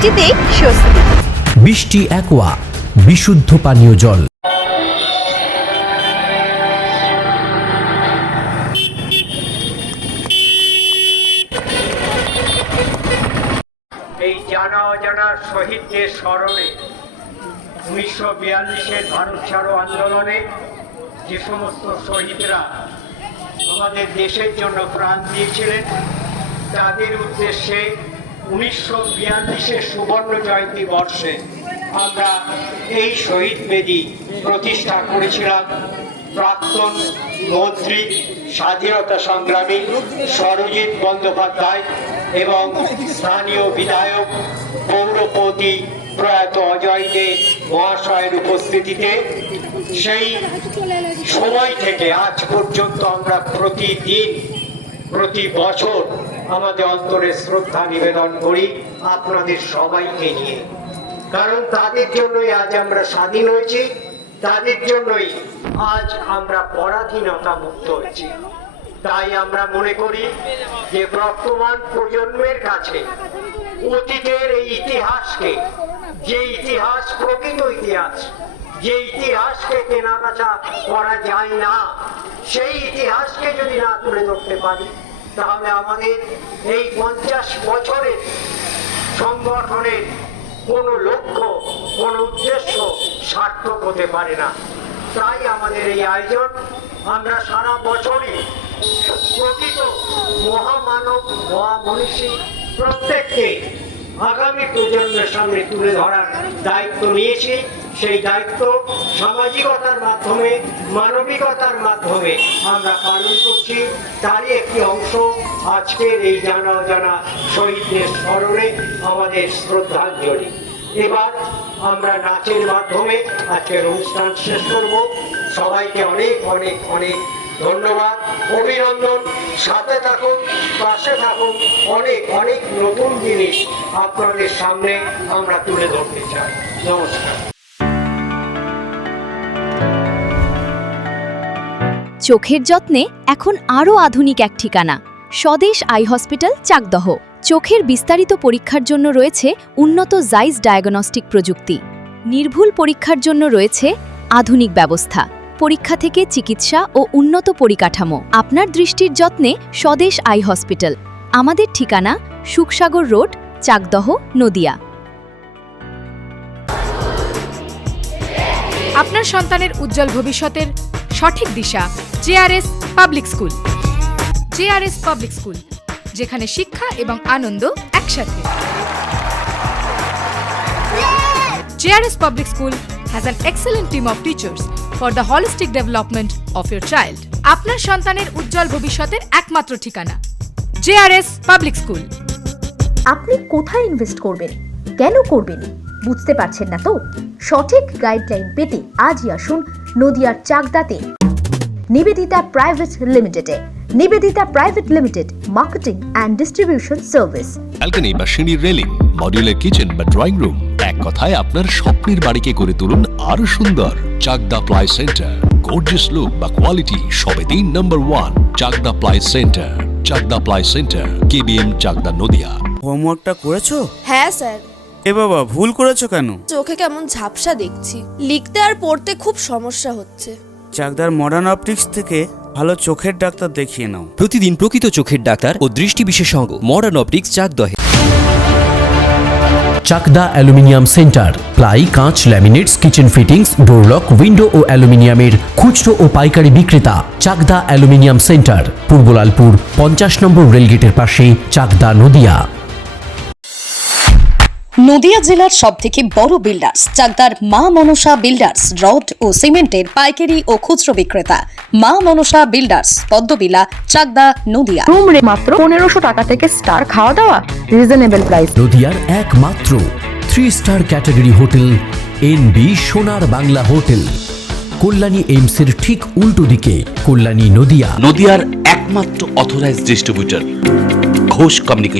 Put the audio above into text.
বৃষ্টিতে স্বস্তি। বৃষ্টি অ্যাকোয়া, বিশুদ্ধ পানীয় জল। এই জানা অজানা শহীদদের স্মরণে 1942-এর ভারত ছাড়ো আন্দোলনে যে সমস্ত শহীদরা আমাদের দেশের জন্য প্রাণ দিয়েছিলেন, তাদের উদ্দেশ্যে 1942-এর সুবর্ণ জয়ন্তী বর্ষে আমরা এই শহীদ বেদি প্রতিষ্ঠা করেছিলাম। প্রাক্তন মন্ত্রী, স্বাধীনতা সংগ্রামী সরজিৎ বন্দ্যোপাধ্যায় এবং স্থানীয় বিধায়ক পৌরপতি প্রয়াত অজয় দে মহাশয়ের উপস্থিতিতে সেই সময় থেকে আজ পর্যন্ত আমরা প্রতিদিন, প্রতি বছর আমাদের অন্তরে শ্রদ্ধা নিবেদন করি আপনাদের সবাইকে নিয়ে। কারণ তাদের জন্যই আজ আমরা স্বাধীন হয়েছি, তাদের জন্যই আজ আমরা পরাধীনতা মুক্ত হয়েছি। তাই আমরা মনে করি যে বর্তমান প্রজন্মের কাছে অতীতের এই ইতিহাসকে, যে ইতিহাস প্রকৃত ইতিহাস, যে ইতিহাসকে কেনাবেচা করা যায় না, সেই ইতিহাসকে যদি না তুলে ধরতে পারি তাহলে আমাদের এই 50 বছরের সংগঠনের কোনো লক্ষ্য, কোনো উদ্দেশ্য সার্থক হতে পারে না। তাই আমাদের এই আয়োজন, আমরা সারা বছরই প্রকৃত মহামানব, মহামনীষী প্রত্যেককে আগামী প্রজন্মের সামনে তুলে ধরার দায়িত্ব নিয়েছি। সেই দায়িত্ব সামাজিকতার মাধ্যমে, মানবিকতার মাধ্যমে আমরা পালন করছি। তারই একটি অংশ আজকের এই জানা অজানা শহীদদের স্মরণে আমাদের শ্রদ্ধাঞ্জলি। এবার আমরা নাচের মাধ্যমে আজকের অনুষ্ঠান শেষ করব। সবাইকে অনেক অনেক অনেক ধন্যবাদ, অভিনন্দন। সাথে থাকুন, পাশে থাকুন। অনেক অনেক নতুন জিনিস আপনাদের সামনে আমরা তুলে ধরতে চাই। নমস্কার। চোখের যত্নে এখন আরও আধুনিক এক ঠিকানা, স্বদেশ আই হসপিটাল, চাকদহ। চোখের বিস্তারিত পরীক্ষার জন্য রয়েছে উন্নত জাইস ডায়াগনস্টিক প্রযুক্তি। নির্ভুল পরীক্ষার জন্য রয়েছে আধুনিক ব্যবস্থা, পরীক্ষা থেকে চিকিৎসা ও উন্নত পরিকাঠামো। আপনার দৃষ্টির যত্নে স্বদেশ আই হসপিটাল। আমাদের ঠিকানা সুখসাগর রোড, চাকদহ, নদিয়া। আপনার সন্তানের উজ্জ্বল ভবিষ্যতের সঠিক দিশা JRS public school. JRS public school, যেখানে শিক্ষা এবং আনন্দ একসাথে। JRS public school has an excellent team of teachers for the holistic development of your child. আপনার সন্তানের উজ্জ্বল ভবিষ্যতের একমাত্র ঠিকানা জেআরএস পাবলিক স্কুল। আপনি কোথায় ইনভেস্ট করবেন, কেন করবেন, বুঝতে পারছেন না তো? সঠিক গাইডলাইন পেতে আজই আসুন নদিয়ার চাকদাতে নিবেদিতা প্রাইভেট লিমিটেডে। Nivedita private limited, marketing and distribution service. Balcony বা সিঁড়ির রেলিং, মডিউলার কিচেন বা ড্রয়িং রুম, এক কথায় আপনার স্বপ্নের বাড়িকে করে তুলুন আরো সুন্দর। Chakdah ply centre, gorgeous look বা কোয়ালিটি সবে 3 number 1 Chakdah ply centre. Chakdah ply centre, KBM, Chakdah, Nadia. হোমওয়ার্কটা করেছো? হ্যাঁ স্যার। এ বাবা, ভুল করেছো কেন? চোখে কেমন ঝাপসা দেখছি, লিখতে আর পড়তে খুব সমস্যা হচ্ছে। চাকদার মডার্ন অপটিক্স থেকে ভালো চোখের ডাক্তার দেখিয়ে নাও। প্রতিদিন প্রকৃত চোখের ডাক্তার ও দৃষ্টি বিশেষজ্ঞ মডার্ন অপটিক্স, চাকদহে। চাকদা অ্যালুমিনিয়াম সেন্টার, প্লাই, কাঁচ, laminates, kitchen fittings, door lock, window ও অ্যালুমিনিয়ামের খুচরো ও পাইকারি বিক্রেতা। Chakdah aluminium centre, Purbalalpur 50 number রেলগেটের পাশে, চাকদা, নদিয়া। নদিয়া জেলার সবথেকে বড় বিল্ডার্স চাকদার মা মনসা বিল্ডার্স, রড ও সিমেন্টের পাইকারি ও খুচরো বিক্রেতা। মা মনসা বিল্ডার্স, পদ্মবিলা, চাকদা, নদিয়া। রুম রে মাত্র 1500 টাকা থেকে স্টার, খাওয়া দাওয়া রিজনেবল প্রাইস। নদিয়ার একমাত্র 3 স্টার ক্যাটাগরি হোটেল এনবি সোনার বাংলা হোটেল, কল্যাণী এইমসের ঠিক উল্টো দিকে, কল্যাণী, নদিয়া। নদিয়ার একমাত্র অথরাইজড ডিস্ট্রিবিউটর ঘোষ কমিউনিকেশন।